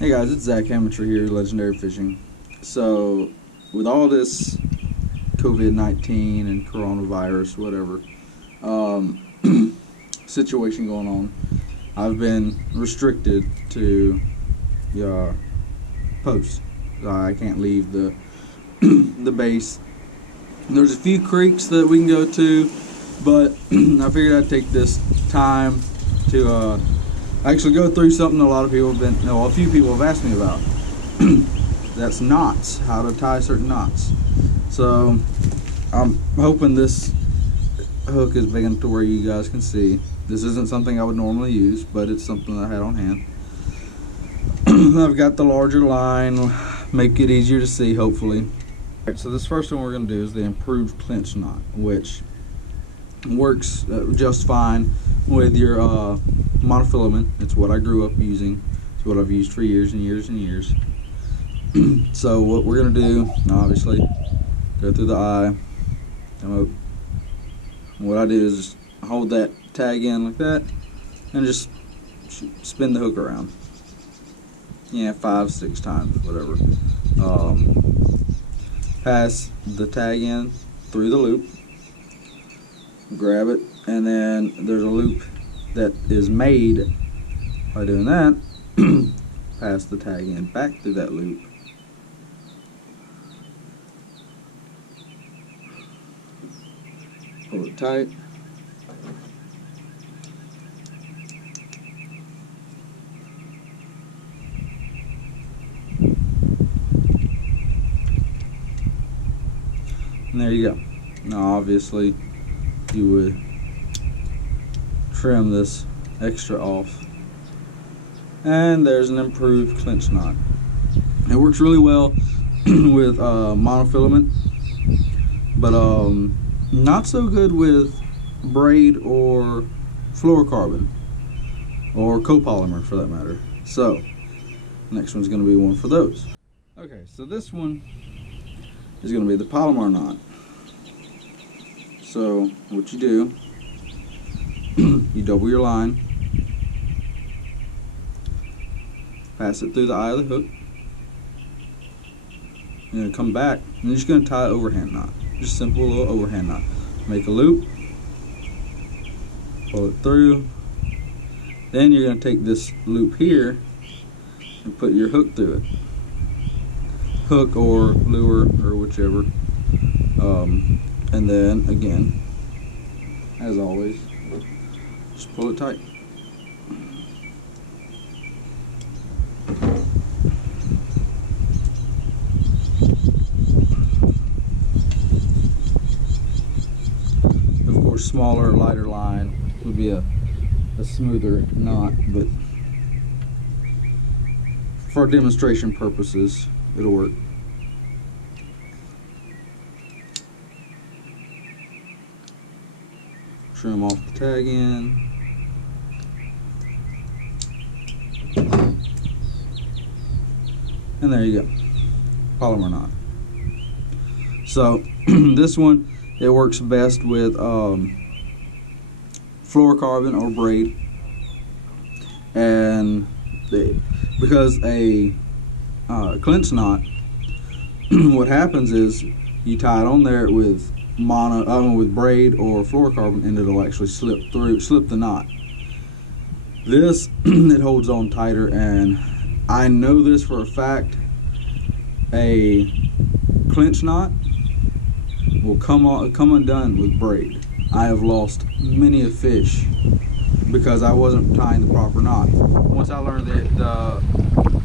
Hey guys, it's Zach Amateur here, Legendary Fishing. So, with all this COVID-19 and coronavirus, whatever, situation going on, I've been restricted to post. I can't leave the the base. There's a few creeks that we can go to, but I figured I'd take this time to actually go through something a lot of people have been, no, a few people have asked me about. That's knots, how to tie certain knots. So I'm hoping this hook is big enough to where you guys can see. This isn't something I would normally use, but it's something I had on hand. I've got the larger line, make it easier to see, hopefully. Alright, so this first one we're going to do is the improved clinch knot, which works just fine with your monofilament. It's what I grew up using. It's what I've used for years and years and years. So what we're going to do, obviously, go through the eye, come up. What I do is just hold that tag in like that and just spin the hook around. Yeah, 5-6 times, whatever. Pass the tag in through the loop, grab it, and then there's a loop that is made by doing that. Pass the tag in back through that loop. Pull it tight. And there you go. Now obviously you would trim this extra off, and there's an improved clinch knot. It works really well with monofilament, but not so good with braid or fluorocarbon or copolymer for that matter. So next one's going to be one for those. Okay, so this one is going to be the Palomar knot. So what you do, you double your line, pass it through the eye of the hook, you're going to come back and you're just going to tie an overhand knot. Just a simple little overhand knot. Make a loop, pull it through, then you're going to take this loop here and put your hook through it. Hook or lure or whichever. And then again, as always, just pull it tight. Of course, smaller, lighter line would be a smoother knot, but for demonstration purposes, it'll work. Trim off the tag in. And there you go. Polymer knot. So this one, it works best with fluorocarbon or braid. And because a clinch knot, what happens is you tie it on there with with braid or fluorocarbon, and it'll actually slip the knot. This it holds on tighter, and I know this for a fact. A clinch knot will come undone with braid. I have lost many a fish because I wasn't tying the proper knot. Once I learned the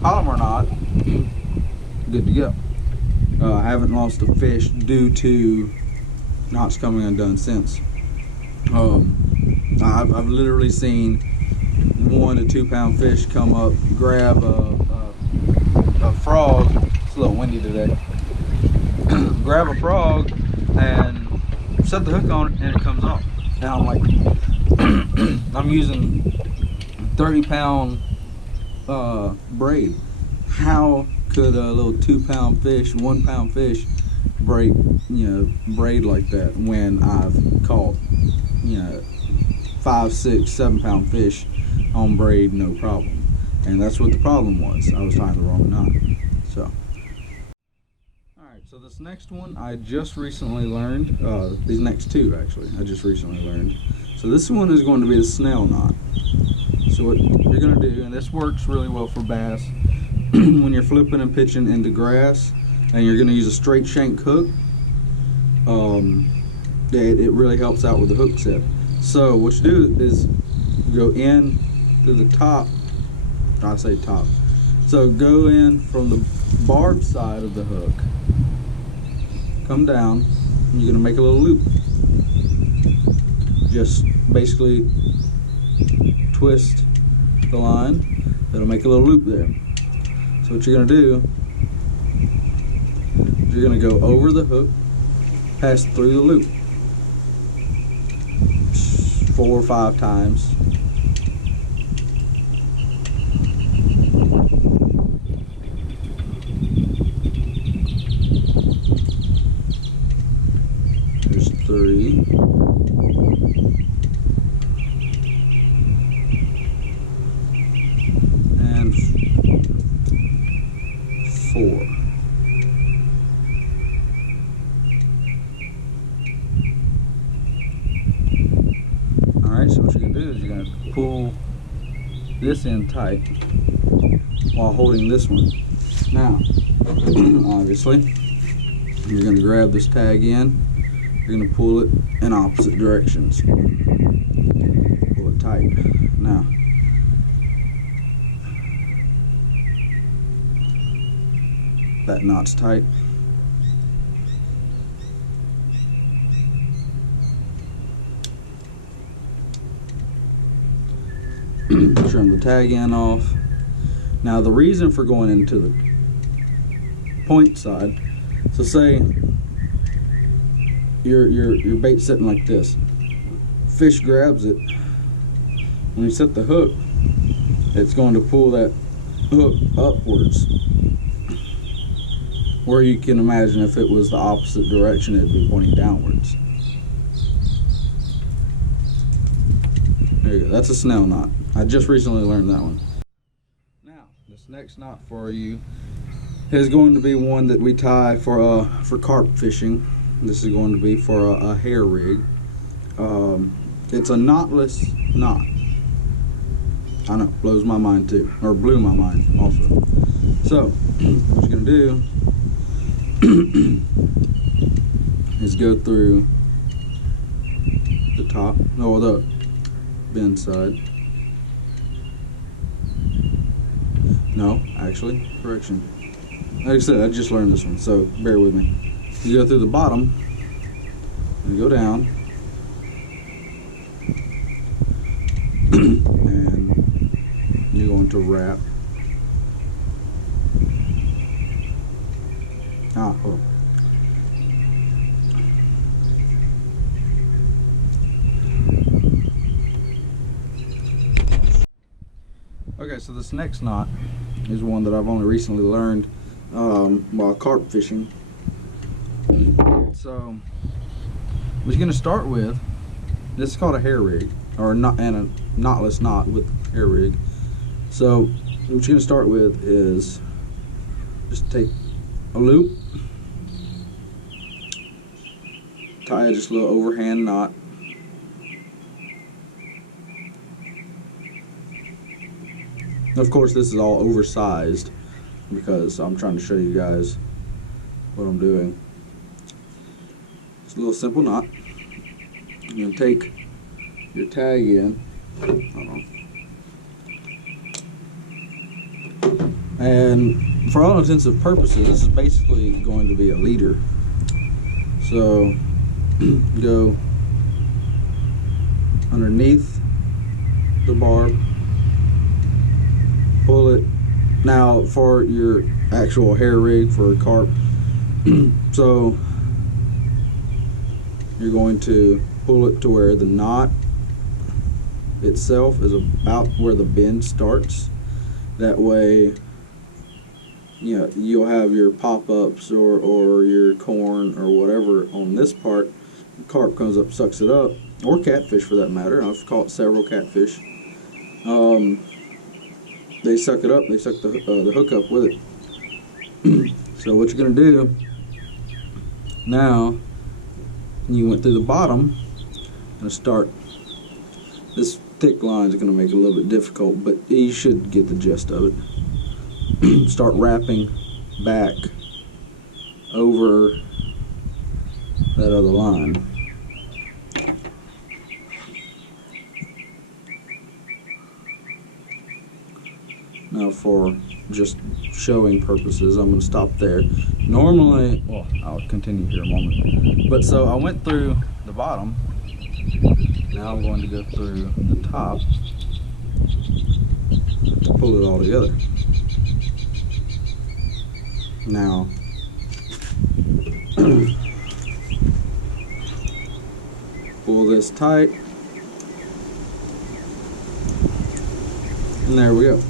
Palomar knot, good to go. I haven't lost a fish due to knots coming undone since. I've literally seen 1 to 2 pound fish come up, grab a frog. It's a little windy today. Grab a frog and set the hook on it, and it comes off. Now I'm like, I'm using 30 pound braid. How could a little 2 pound fish, 1 pound fish break, braid like that when I've caught, 5, 6, 7 pound fish on braid, no problem? And that's what the problem was. I was tying the wrong knot. So, alright, so this next one I just recently learned. These next two, actually, I just recently learned. So this one is going to be the snail knot. So what you're going to do, and this works really well for bass, when you're flipping and pitching into grass, and you're going to use a straight shank hook, it really helps out with the hook set. So what you do is go in through the top. I say top. So go in from the barb side of the hook, come down, and you're going to make a little loop. Just basically twist the line, that'll make a little loop there. So what you're going to do is you're going to go over the hook, pass through the loop 4 or 5 times. There's 3. And 4. Alright, so what you're going to do is you're going to pull this in tight while holding this one. Now, obviously, you're going to grab this tag in, you're going to pull it in opposite directions. Pull it tight. Now, that knot's tight. Trim the tag end off. Now the reason for going into the point side, so say your bait's sitting like this, fish grabs it, when you set the hook, it's going to pull that hook upwards, where you can imagine if it was the opposite direction, it'd be pointing downwards. There you go, that's a snail knot. I just recently learned that one. Now, this next knot for you is going to be one that we tie for carp fishing. This is going to be for a hair rig. It's a knotless knot. I know, blows my mind too, or blew my mind also. So, what you're gonna do is go through the top, no, the bend side. No, actually, correction. Like I said, I just learned this one, so bear with me. You go through the bottom, and go down, and you're going to wrap. Oh. Okay, so this next knot is one that I've only recently learned while carp fishing. So, what you're going to start with, this is called a hair rig, or not, and a knotless knot with hair rig. So, what you're going to start with is just take a loop, tie just a little overhand knot. Of course, this is all oversized because I'm trying to show you guys what I'm doing. It's a little simple knot. You're going to take your tag in. Hold on. And for all intents and purposes, this is basically going to be a leader. So, go underneath the barb, pull it. Now for your actual hair rig for a carp, so you're going to pull it to where the knot itself is about where the bend starts. That way, you know, you'll have your pop-ups or your corn or whatever on this part. The carp comes up, sucks it up, or catfish for that matter. I've caught several catfish. they suck it up. They suck the hook up with it. So what you're gonna do now, you went through the bottom, gonna start. This thick line is gonna make it a little bit difficult, but you should get the gist of it. Start wrapping back over that other line. Now for just showing purposes, I'm going to stop there. Normally, well, I'll continue here a moment. But so I went through the bottom. Now I'm going to go through the top to pull it all together. Now, pull this tight. And there we go.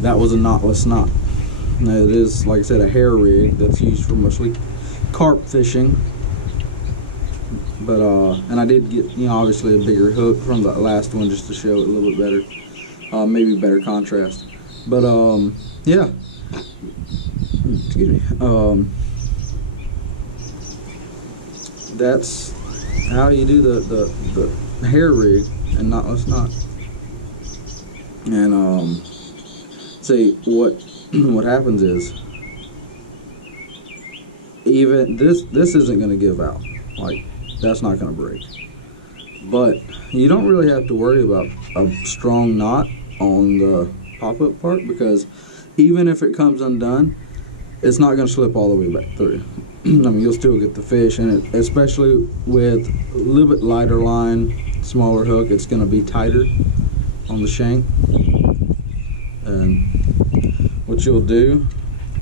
That was a knotless knot. Now it is, like I said, a hair rig that's used for mostly carp fishing. But and I did get, you know, obviously a bigger hook from the last one just to show it a little bit better, maybe better contrast. But yeah, excuse me. That's how you do the hair rig and knotless knot. And see what happens is, even this isn't going to give out. Like, that's not going to break. But you don't really have to worry about a strong knot on the pop-up part, because even if it comes undone, it's not going to slip all the way back through. I mean, you'll still get the fish in it, especially with a little bit lighter line, smaller hook. It's going to be tighter on the shank. And what you'll do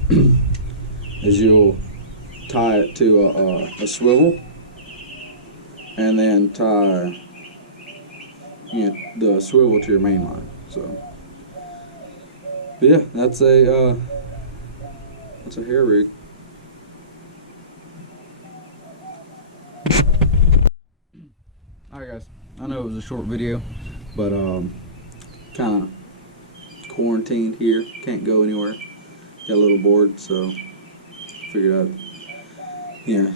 is you'll tie it to a swivel, and then tie, you know, the swivel to your main line. So, but yeah, that's a hair rig. Alright guys, I know it was a short video, but kind of quarantined here, can't go anywhere, got a little bored, so figured I'd, yeah,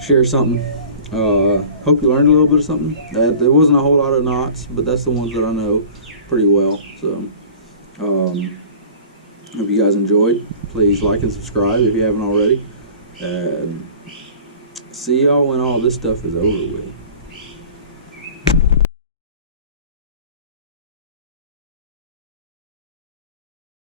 share something. Hope you learned a little bit of something. There wasn't a whole lot of knots, but that's the ones that I know pretty well. So hope you guys enjoyed. Please like and subscribe if you haven't already, and see y'all when all this stuff is over with.